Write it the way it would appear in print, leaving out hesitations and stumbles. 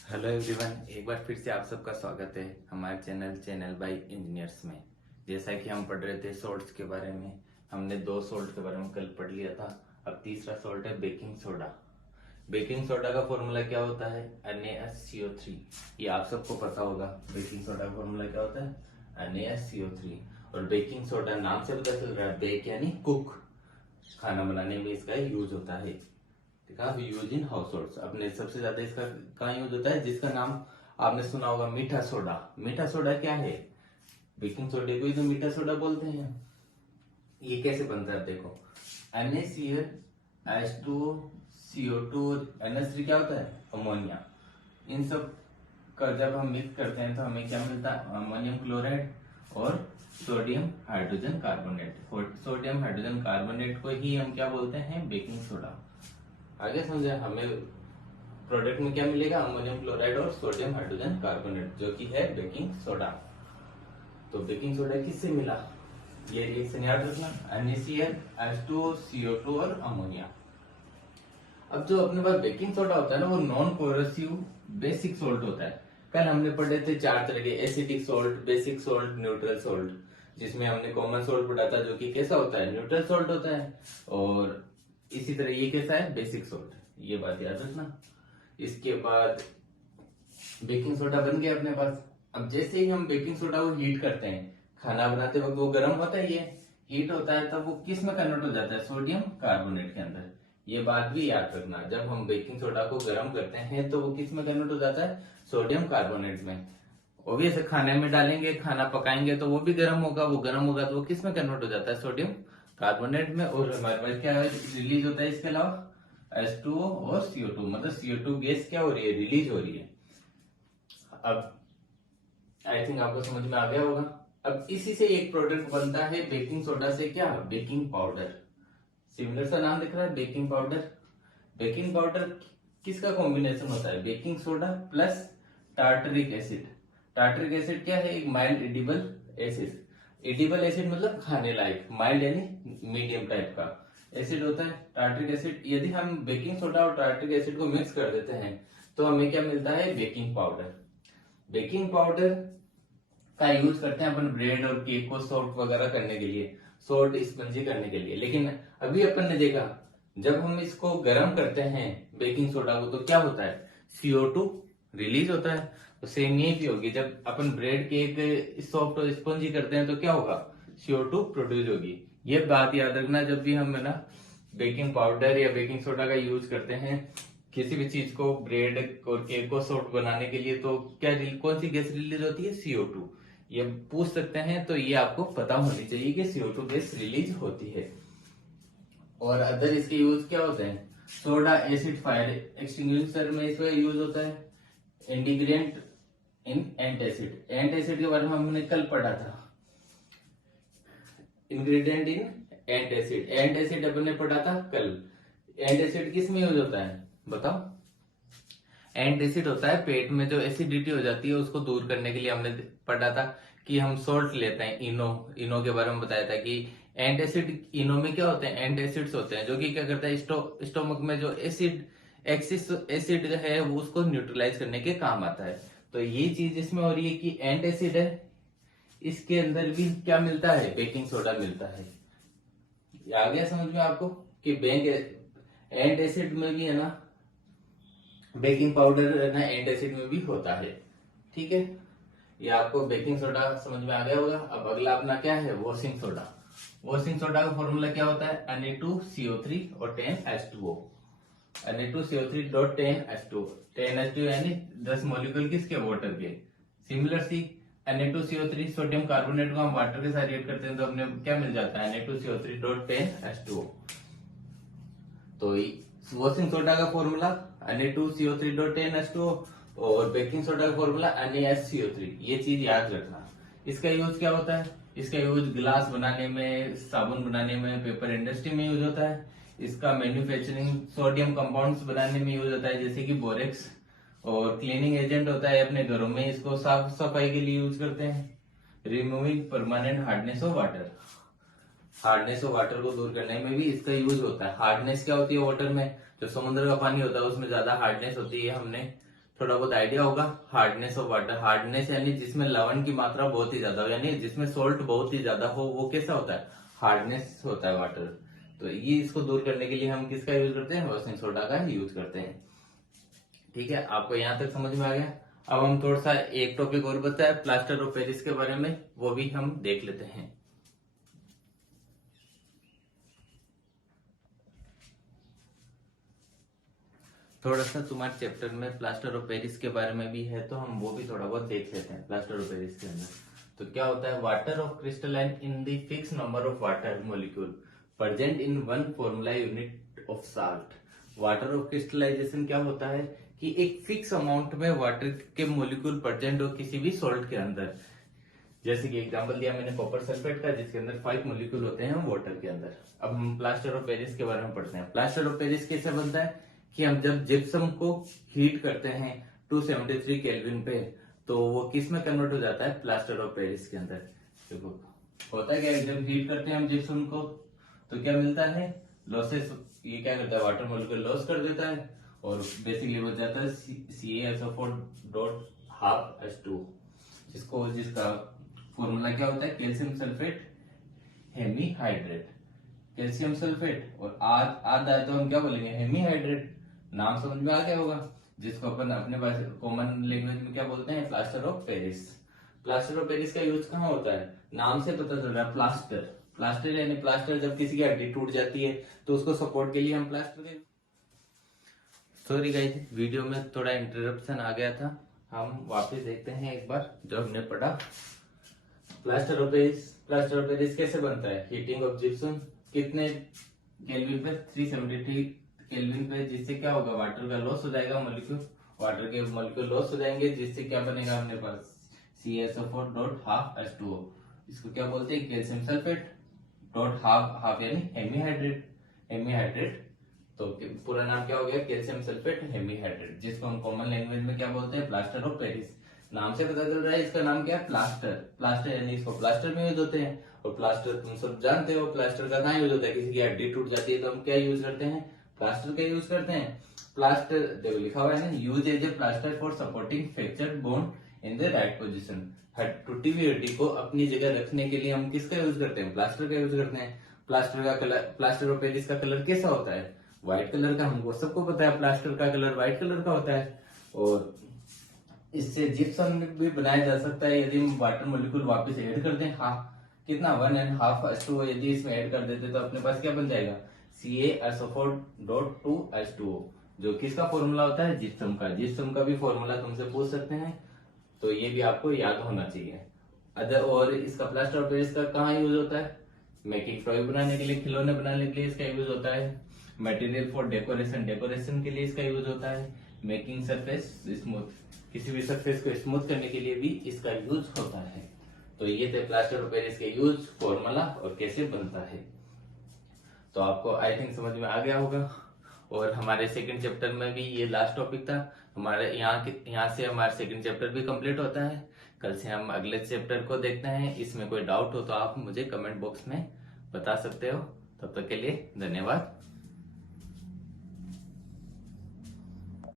Hello everyone, एक बार फिर से आप सबका स्वागत है हमारे चैनल बाय इंजीनियर्स में। जैसा कि हम पढ़ रहे थे सॉल्ट्स के बारे में, हमने दो सॉल्ट के बारे में कल पढ़ लिया था। अब तीसरा सॉल्ट है बेकिंग सोडा। बेकिंग सोडा का फॉर्मूला क्या होता है? NaSCO3। ये आप सबको पता होगा। बेकिंग सोडा का फॉर्मूला क्या होता है? NaSCO3। और बेकिंग सोडा नाम से पता चल रहा है, बेक यानी कुक, खाना बनाने में इसका यूज होता है। Use in house hold. अपने सबसे ज्यादा इसका कहाँ यूज होता है? जिसका नाम आपने सुना होगा, मीठा सोडा। मीठा सोडा क्या है? बेकिंग सोडे को ही तो मीठा सोडा बोलते हैं। ये कैसे बनता है देखो, NaCl H2O CO2 NH3 क्या होता है? अमोनिया। इन सब का जब हम मिक्स करते हैं तो हमें क्या मिलता है? अमोनियम क्लोराइड और सोडियम हाइड्रोजन कार्बोनेट। और सोडियम हाइड्रोजन कार्बोनेट को ही हम क्या बोलते हैं? Baking soda. आगे समझे? हमें प्रोडक्ट में क्या मिलेगा? अमोनियम क्लोराइड और सोडियम हाइड्रोजन कार्बोनेट, जो कि है बेकिंग सोडा। तो बेकिंग सोडा किससे मिला? ये रिएक्शन याद रखना, NaCl H2O CO2 और अमोनिया। अब जो अपने पास बेकिंग सोडा होता है ना, वो नॉन कोरोसिव बेसिक सोल्ट होता है। कल हमने पढ़े थे चार तरह के, acidic salt, basic salt, neutral salt. जिसमें हमने कॉमन सोल्ट पढ़ा था, जो कि कैसा होता है? न्यूट्रल सोल्ट होता है। और इसी तरह ये कैसा है? Basic salt. ये बात याद रखना। इसके बाद बेकिंग सोडा बन गया अपने पास। अब जैसे ही हम बेकिंग सोडा को हीट करते हैं, खाना बनाते वक्त वो गर्म होता है, ये हीट होता है, तब वो किस में कन्वर्ट हो जाता है? सोडियम कार्बोनेट के अंदर। ये बात भी याद रखना, जब हम बेकिंग सोडा को गर्म करते हैं तो वो किस में कन्वर्ट हो जाता है? सोडियम कार्बोनेट में। ऑब्वियस है, खाने में डालेंगे, खाना पकाएंगे तो वो भी गर्म होगा। वो गर्म होगा तो वो किस में कन्वर्ट हो जाता है? सोडियम कार्बोनेट में। और हमारे पास क्या रिलीज होता है इसके अलावा? H2O और CO2। मतलब CO2 गैस क्या हो रही है? रिलीज हो रही है। अब आई थिंक आपको समझ में आ गया होगा। अब इसी से एक प्रोडक्ट बनता है बेकिंग सोडा से, क्या? Baking powder. सिमिलर सा नाम दिख रहा है, बेकिंग पाउडर। बेकिंग पाउडर किसका कॉम्बिनेशन होता है? Baking soda plus tartaric acid. Tartaric acid क्या है? एक mild edible acid. Edible acid मतलब खाने लायक, माइल्ड यानी मीडियम टाइप का एसिड होता है टार्टरिक एसिड। यदि हम बेकिंग सोडा और टार्टरिक एसिड को मिक्स कर देते हैं तो हमें क्या मिलता है? Baking powder. बेकिंग पाउडर का यूज करते हैं अपन ब्रेड और केक को सॉफ्ट वगैरह करने के लिए, सॉफ्ट स्पंजी करने के लिए। लेकिन अभी अपन ने देखा, जब हम इसको गर्म करते हैं बेकिंग सोडा को, तो क्या होता है? CO2 रिलीज होता है। तो सेम यही भी होगी, जब अपन ब्रेड केक सॉफ्ट और स्पंजी करते हैं तो क्या होगा? CO2 प्रोड्यूस होगी। ये बात याद रखना, जब भी हम है ना बेकिंग पाउडर या बेकिंग सोडा का यूज करते हैं किसी भी चीज को, ब्रेड और केक को सॉफ्ट बनाने के लिए, तो क्या कौन सी गैस रिलीज होती है? CO2। ये पूछ सकते हैं, तो ये आपको पता होनी चाहिए कि CO2 गैस रिलीज होती है। और अदर इसके यूज क्या होते हैं? सोडा एसिड फायर एक्सटिंग्विशर में इसका यूज होता है। इंटीग्रेंट इन एंटासिड। एंटासिड के बारे में हमने कल पढ़ा था। इंग्रेडिएंट इन एंटासिड। एंटासिड अपन ने पढ़ा था कल। एंटासिड किस में यूज होता है बताओ? एंटासिड होता है पेट में जो एसिडिटी हो जाती है उसको दूर करने के लिए। हमने पढ़ा था कि हम सॉल्ट लेते हैं, इनो। इनो के बारे में बताया था कि एंटासिड, इनो में क्या होते हैं? एंटासिड्स होते हैं, जो कि क्या करता है? स्टोमक में जो एसिड, एक्सिस एसिड है, वो उसको न्यूट्रलाइज करने के काम आता है। तो ये चीज इसमें हो रही है कि एंटासिड है, इसके अंदर भी क्या मिलता है? बेकिंग सोडा मिलता है। आ गया समझ में आपको कि एंटासिड में भी है ना बेकिंग पाउडर है ना, एंटासिड में भी होता है। ठीक है, ये आपको बेकिंग सोडा समझ में आ गया होगा। अब अगला अपना क्या है? Washing soda. वॉशिंग सोडा का फॉर्मूला क्या होता है? Na2CO3 और 10H2O। Na2CO3.10H2O। 10H2O यानी 10 मॉलिक्यूल किसके? वाटर के। सिमिलर सी Na2CO3 सोडियम कार्बोनेट को हम वाटर के साथ रिएक्ट करते हैं तो अपने क्या मिल जाता है? Na2CO3.10H2O। तो वॉशिंग सोडा का फॉर्मूला Na2CO3.10H2O और बेकिंग सोडा का फॉर्मूला NaSCO3। ये चीज याद रखना। इसका यूज क्या होता है? इसका यूज ग्लास बनाने में, साबुन बनाने में, पेपर इंडस्ट्री में यूज होता है। इसका मैन्युफैक्चरिंग सोडियम कंपाउंड्स बनाने में यूज होता है, जैसे कि बोरेक्स। और क्लीनिंग एजेंट होता है, अपने घरों में इसको साफ सफाई के लिए यूज करते हैं। Removing permanent hardness of water. Hardness of water को दूर करने में भी इसका यूज होता है। हार्डनेस क्या होती है वाटर में? जो समुद्र का पानी होता है उसमें ज्यादा हार्डनेस होती है। हमने थोड़ा बहुत आइडिया होगा। हार्डनेस ऑफ वाटर, हार्डनेस यानी जिसमें लवण की मात्रा बहुत ही ज्यादा हो, यानी जिसमें सोल्ट बहुत ही ज्यादा हो, वो कैसा होता है, हार्डनेस होता है वाटर। तो ये इसको दूर करने के लिए हम किसका यूज करते हैं, वॉशिंग सोडा का यूज करते हैं। ठीक है, आपको यहाँ तक समझ में आ गया। अब हम थोड़ा सा एक टॉपिक और बचा है प्लास्टर ऑफ पेरिस के बारे में, वो भी हम देख लेते हैं। थोड़ा सा तुम्हारे चैप्टर में प्लास्टर ऑफ पेरिस के बारे में भी है, तो हम वो भी थोड़ा बहुत देख लेते हैं। प्लास्टर ऑफ पेरिस के अंदर तो क्या होता है, water of crystalline in the fix number of water molecule present in one formula unit of salt. Water of crystallisation क्या होता है कि एक फिक्स अमाउंट में वाटर के मॉलिक्यूल प्रेजेंट हो किसी भी सॉल्ट के अंदर। जैसे कि एग्जांपल दिया मैंने कॉपर सल्फेट का, जिसके अंदर 5 मॉलिक्यूल होते हैं वाटर के अंदर। अब हम प्लास्टर ऑफ पेरिस के बारे में पढ़ते हैं। प्लास्टर ऑफ पेरिस कैसे बनता है कि हम जब जिप्सम को हीट करते हैं 273 केल्विन पे, तो वो किस में कन्वर्ट हो जाता है, प्लास्टर ऑफ पेरिस के अंदर। देखो होता है क्या, जब हीट करते हैं हम जिप्सम को तो क्या मिलता है, लॉसेस। ये क्या करता है, वाटर मॉलिक्यूल लॉस कर देता है और बेसिकली बच जाता है CaSO4.12H2, जिसका फॉर्मूला क्या होता है, calcium sulphate hemihydrate. Calcium sulphate और आध आए तो हम क्या बोलेंगे, हेमीहाइड्रेट। नाम समझ में आ गया होगा, जिसको अपन अपने पास कॉमन लैंग्वेज में क्या बोलते हैं, plaster of Paris. Plaster of Paris का यूज कहाँ होता है, नाम से पता चल रहा है, प्लास्टर। प्लास्टर यानी प्लास्टर, जब किसी की हड्डी टूट जाती है तो उसको सपोर्ट के लिए हम प्लास्टर के। सॉरी गाइस, वीडियो में थोड़ा इंटरप्शन आ गया था, हम वापस देखते हैं एक बार जो हमने पढ़ा। प्लास्टर ऑफ पेरिस कैसे बनता है, हीटिंग ऑफ जिप्सम कितने केल्विन पे, 373 केल्विन पे, जिससे क्या होगा, वाटर का लॉस हो जाएगा, मॉलिक्यूल वाटर के मॉलिक्यूल लॉस हो जाएंगे, जिससे क्या बनेगा अपने पास CaSO4.12H2O। इसको क्या बोलते हैं, कैल्शियम सल्फेट डॉट हाफ यानी हेमीहाइड्रेट। तो पूरा नाम क्या हो गया, कैल्शियम सल्फेट हेमीहाइड्रेट, जिसको हम कॉमन लैंग्वेज में क्या बोलते हैं, प्लास्टर ऑफ पेरिस। नाम से पता चल रहा है इसका नाम क्या है, प्लास्टर यानी इसको प्लास्टर में यूज होते हैं। और प्लास्टर तुम सब जानते हो, प्लास्टर का कहाँ यूज होता है, किसी की हड्डी टूट जाती है तो हम क्या यूज करते हैं, प्लास्टर का यूज करते हैं। प्लास्टर देखो लिखा हुआ है ना, use as a plaster for supporting fractured bone in the right position. टूटी हुई हड्डी को अपनी जगह रखने के लिए हम किसका यूज करते हैं, प्लास्टर का यूज करते हैं। प्लास्टर का कलर, प्लास्टर ऑफ पेरिस का कलर कैसा होता है, व्हाइट कलर का। हमको सबको पता है प्लास्टर का कलर व्हाइट कलर का होता है। और इससे जिप्सम भी बनाया जा सकता है यदि हम वाटर मॉलिक्यूल वापस ऐड कर दें, कितना 1.5H2O यदि इसमें ऐड कर देते तो अपने पास क्या बन जाएगा, CaSO4.2H2O, जो किसका फॉर्मूला होता है, जिप्सम का। जिप्सम का भी फॉर्मूला तुमसे पूछ सकते हैं, तो ये भी आपको याद होना चाहिए। और इसका प्लास्टर ऑफ पेरिस का कहाँ यूज होता है, मेकिंग टॉय बनाने के लिए, खिलौने बनाने के लिए इसका यूज होता है। मटेरियल फॉर डेकोरेशन के लिए इसका यूज होता है। मेकिंग सरफेस स्मूथ, किसी भी सरफेस को स्मूथ करने के लिए भी इसका यूज होता है। तो ये थे प्लास्टर ऑफ पेरिस के यूज, फॉर्मूला और कैसे बनता है। तो आपको आई थिंक समझ में आ गया होगा। और हमारे सेकंड चैप्टर में भी ये लास्ट टॉपिक था हमारे। यहाँ से हमारा सेकंड चैप्टर भी कंप्लीट होता है। कल से हम अगले चैप्टर को देखते हैं। इसमें कोई डाउट हो तो आप मुझे कमेंट बॉक्स में बता सकते हो। तब तक के लिए धन्यवाद।